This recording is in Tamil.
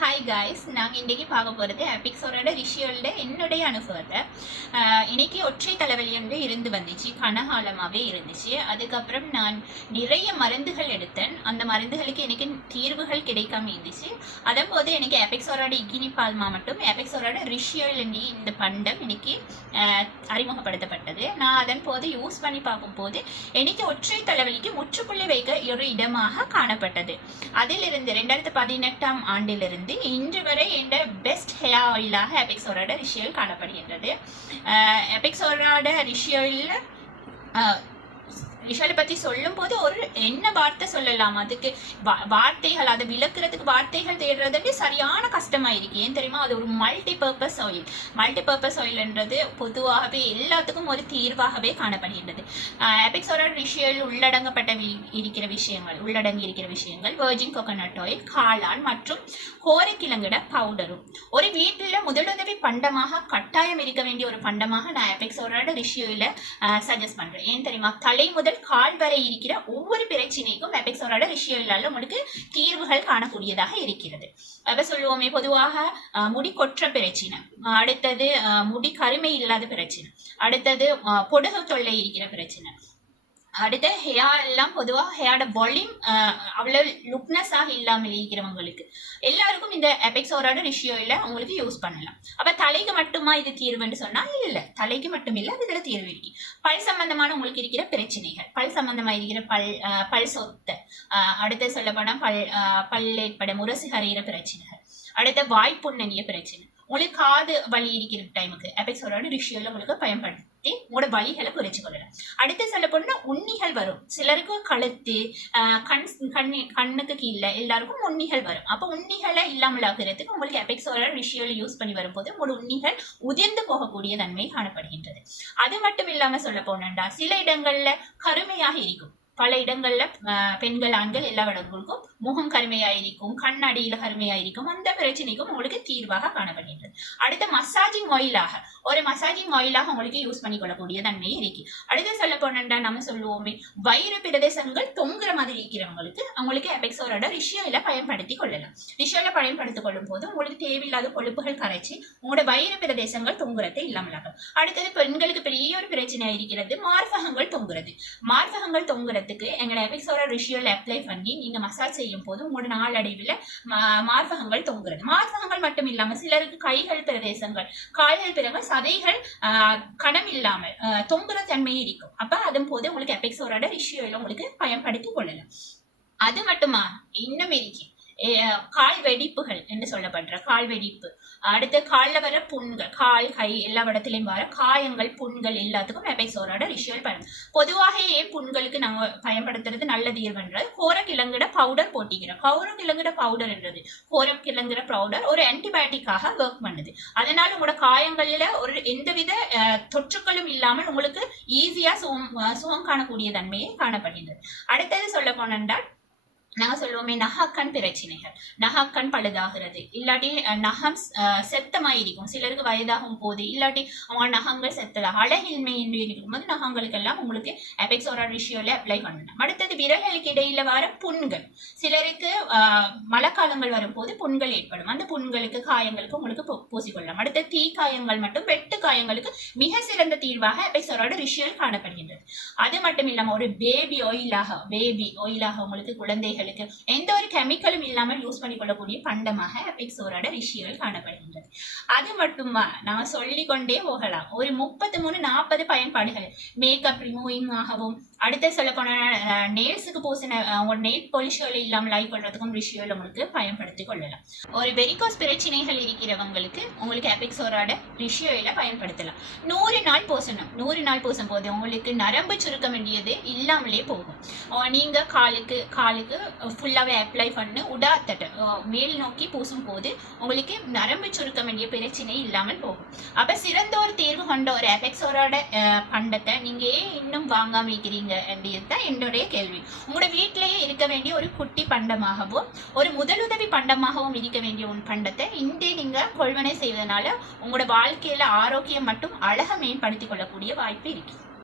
ஹாய் காய்ஸ், நாங்கள் இன்றைக்கி பார்க்க போகிறது எபிக்ஸோரோட ரிஷியோட என்னுடைய அனுபவத்தை. இன்னைக்கு ஒற்றை தலைவலி வந்து இருந்து வந்துச்சு, கனகாலமாகவே இருந்துச்சு. அதுக்கப்புறம் நான் நிறைய மருந்துகள் எடுத்தேன். அந்த மருந்துகளுக்கு எனக்கு தீர்வுகள் கிடைக்காம இருந்துச்சு. அதன்போது எனக்கு எபிக்ஸோரோட இகினி பால்மா மட்டும் எபிக்ஸோரோட ரிஷியோல் இந்த பண்டம் இன்னைக்கு அறிமுகப்படுத்தப்பட்டது. நான் அதன் போது யூஸ் பண்ணி பார்க்கும்போது எனக்கு ஒற்றை தலைவலிக்கு முற்றுப்புள்ளி வைக்க ஒரு இடமாக காணப்பட்டது. அதிலிருந்து 2018ஆம் ஆண்டிலிருந்து இன்று வரை என்ற பெஸ்ட் ஹேர் ஆயிலாக எபிக்ஸோரோட ரிஷியோல் காணப்படுகின்றது. எபிக்ஸோரோட ரிஷியோல் விஷாலை பற்றி சொல்லும் போது ஒரு என்ன வார்த்தை சொல்லலாம், அதுக்கு வார்த்தைகள், அதை விளக்குறதுக்கு வார்த்தைகள் தேடுறது சரியான கஷ்டமா இருக்கு. ஏன் தெரியுமா, அது ஒரு multi purpose oil. Multi purpose ஆயில்ன்றது பொதுவாகவே எல்லாத்துக்கும் ஒரு தீர்வாகவே காணப்படுகின்றது. எபிக்ஸோரோட ரிஷியோல் உள்ளடங்கி இருக்கிற விஷயங்கள் வெர்ஜின் கோகோனட் ஆயில், காளான் மற்றும் கோரைக்கிழங்கிட பவுடரும். ஒரு வீட்டில் முதலுதவி பண்டமாக கட்டாயம் இருக்க வேண்டிய ஒரு பண்டமாக நான் எபிக்ஸோரோட ரிஷியோல சஜஸ்ட் பண்றேன். ஏன் தெரியுமா, தலை முதல் கால் வரை இருக்கிற ஒவ்வொரு பிரச்சனைக்கும் எபிக்ஸோரோட ரிஷியோலால உங்களுக்கு தீர்வுகள் காணக்கூடியதாக இருக்கிறது. அப்ப சொல்லுவோமே, பொதுவாக முடி கொற்ற பிரச்சனை, அடுத்தது முடி கருமை இல்லாத பிரச்சனை, அடுத்தது பொடுகு தொல்லை இருக்கிற பிரச்சனை, அடுத்த ஹேர் எல்லாம் பொதுவாக ஹேரோட வால்யூம் அவ்வளோ லுக்னஸாக இல்லாமல் இருக்கிறவங்களுக்கு எல்லாருக்கும் இந்த எபிக்ஸோரோட ரிஷியோல உங்களுக்கு யூஸ் பண்ணலாம். அப்போ தலைக்கு மட்டுமா இது தீர்வுன்னு சொன்னால் இல்லை, தலைக்கு மட்டும் இல்லை, இதில் தீர்வு இருக்கு. பல் சம்பந்தமான உங்களுக்கு இருக்கிற பிரச்சனைகள், பல் சம்பந்தமாக இருக்கிற பல் சொத்தை, அடுத்த சொல்லப்போனால் பல் ஏற்பட முரசு கரையிற பிரச்சனைகள், அடுத்த வாய்ப்புண்ணிய பிரச்சனை, உங்களுக்கு காது வலி இருக்கிற டைமுக்கு எபிக்ஸோரோட ரிஷியோல உங்களுக்கு பயன்படுத்தி உங்களோட வலிகளை குறைச்சு கொள்ளலாம். அடுத்து சொல்ல போனா உண்ணிகள் வரும். சிலருக்கு கழுத்து, கண்ணுக்கு கீழே எல்லாருக்கும் உண்ணிகள் வரும். அப்போ உண்ணிகளை இல்லாமல் ஆகிறதுக்கு உங்களுக்கு எபிக்ஸோரோட ரிஷியோல யூஸ் பண்ணி வரும்போது உங்களோட உண்ணிகள் உதிர்ந்து போகக்கூடிய தன்மை காணப்படுகின்றது. அது மட்டும் இல்லாம சொல்ல போனா சில இடங்கள்ல கருமையாக இருக்கும். பல இடங்கள்ல பெண்கள் ஆண்கள் எல்லா இடங்களுக்கும் முகம் கருமையாயிருக்கும், கண்ணடியில கருமையாயிருக்கும். அந்த பிரச்சனைக்கும் உங்களுக்கு தீர்வாக காணப்படுகின்றது. அடுத்த மசாஜிங் ஆயிலாக, ஒரு மசாஜிங் ஆயிலாக உங்களுக்கு யூஸ் பண்ணி கொள்ளக்கூடிய தன்மை இருக்கு. அடுத்து சொல்ல போனா நம்ம சொல்லுவோமே, வயிறு பிரதேசங்கள் தொங்குற மாதிரி இருக்கிறவங்களுக்கு அவங்களுக்கு எபிக்ஸோரோட ரிஷியோல பயன்படுத்தி கொள்ளலாம். ரிஷியோல பயன்படுத்திக் கொள்ளும் போது உங்களுக்கு தேவையில்லாத கொழுப்புகள் கரைச்சி உங்களோட வயிறு பிரதேசங்கள் தொங்குறதை இல்லாமலாகும். அடுத்தது பெண்களுக்கு பெரிய ஒரு பிரச்சனையா இருக்கிறது, மார்பகங்கள் தொங்குறது. மார்பகங்கள் தொங்குறது எங்களோட எபிக்ஸோரோட ரிஷியோல அப்ளை பண்ணி நீங்க மசாஜ் செய்யும் போது உங்களோட நாளடைவில் மார்பகங்கள் தொங்குறது. மார்பகங்கள் மட்டும் இல்லாம சிலருக்கு கைகள் பிரதேசங்கள், கால்கள் பிறகு சதைகள் கணம் இல்லாமல் தொங்குற தன்மையும் இருக்கும். அப்ப அதன் போது உங்களுக்கு எபிக்ஸோரோட ரிஷியோல உங்களுக்கு பயன்படுத்தி கொள்ளலாம். அது மட்டுமா, இன்னும் இருக்கு கால் வெடிப்புகள் என்று சொல்லப்படுற கால் வெடிப்பு, அடுத்து காலில் வர புண்கள், கால் கை எல்லா இடத்துலையும் வர காயங்கள், புண்கள் எல்லாத்துக்கும் எபிக்ஸோரோட ரிஷியோல் பயன்படும். பொதுவாக ஏன் புண்களுக்கு நாங்கள் பயன்படுத்துறது நல்ல தீர்வுன்றது, கோரக்கிழங்கிட பவுடர் போட்டிக்கிறோம். கோரக்கிழங்கிட பவுடர் என்றது, கோரக்கிழங்கிட பவுடர் ஒரு ஆன்டிபயோட்டிக்காக ஒர்க் பண்ணுது. அதனால உங்களோட காயங்கள்ல ஒரு எந்தவித தொற்றுக்களும் இல்லாமல் உங்களுக்கு ஈஸியா சுகம் காணக்கூடிய தன்மையை காணப்படுகின்றது. அடுத்தது சொல்ல போனால் நாங்க சொல்லுவோமே, நகக்கண் பிரச்சனைகள், நகக்கண் பழுதாகிறது, இல்லாட்டி நகம் செத்தமாயிருக்கும். சிலருக்கு வயதாகும் போது இல்லாட்டி அவங்க நகங்கள் செத்ததாக அழகின்மை என்று இருக்கும்போது நகங்களுக்கெல்லாம் உங்களுக்கு எபிக்ஸோரோட ரிஷியோல அப்ளை பண்ணணும். அடுத்தது விரல்களுக்கு இடையில வர புண்கள், சிலருக்கு மழை காலங்கள் வரும்போது புண்கள் ஏற்படும். அந்த புண்களுக்கு காயங்களுக்கு உங்களுக்கு பூசிக்கொள்ளலாம். அடுத்த தீ காயங்கள் மற்றும் வெட்டு காயங்களுக்கு மிக சிறந்த தீர்வாக எபிக்ஸோரோட ரிஷியோல் காணப்படுகின்றது. அது மட்டும் இல்லாம ஒரு பேபி ஆயிலாக உங்களுக்கு குழந்தைகள் எந்த ஒரு கெமிக்கலும் இல்லாமல் யூஸ் பண்ணி கொள்ளக்கூடிய பண்டமாக எபிக்ஸோரோட ரிஷியோல் காணப்படுகின்றது. அது மட்டுமா, நான் சொல்லிக்கொண்டே போகலாம். ஒரு 33-40 பயன்பாடுகள், மேக்கப் ரிமூவிங் ஆகவும், அடுத்த சொல்ல போன நெயில்ஸுக்கு பூசின உங்க நெயில் பாலிஷோல இல்லாமல் ஆகி கொள்றதுக்கும் ரிஷியோல் உங்களுக்கு பயன்படுத்தி கொள்ளலாம். ஒரு வெரிகோஸ் பிரச்சனைகள் இருக்கிறவங்களுக்கு உங்களுக்கு எபிக்ஸோரோட ரிஷியோல பயன்படுத்தலாம். 100 நாள் பூசணும். 100 நாள் பூசும் போது உங்களுக்கு நரம்பு சுருக்க வேண்டியது இல்லாமலே போகும். நீங்க காலுக்கு ஃபுல்லாகவே அப்ளை பண்ணி உடாத்தட்டு மேல் நோக்கி பூசும் போது உங்களுக்கு நரம்பு சுருக்க வேண்டிய பிரச்சனை இல்லாமல் போகும். அப்போ சிறந்த ஒரு தீர்வு கொண்ட ஒரு எபிக்ஸோரோட பண்டத்தை நீங்க ஏன் இன்னும் வாங்காம இருக்கிறீங்க அப்படின்றது என்னுடைய கேள்வி. உங்களோட வீட்டிலேயே இருக்க வேண்டிய ஒரு குட்டி பண்டமாகவும் ஒரு முதலுதவி பண்டமாகவும் இருக்க வேண்டிய ஒரு பண்டத்தை இன்றே நீங்க கொள்வனை செய்வதனால உங்களோட வாழ்க்கையில ஆரோக்கியம் மற்றும் அழகை மேம்படுத்திக் கொள்ளக்கூடிய வாய்ப்பு இருக்கு.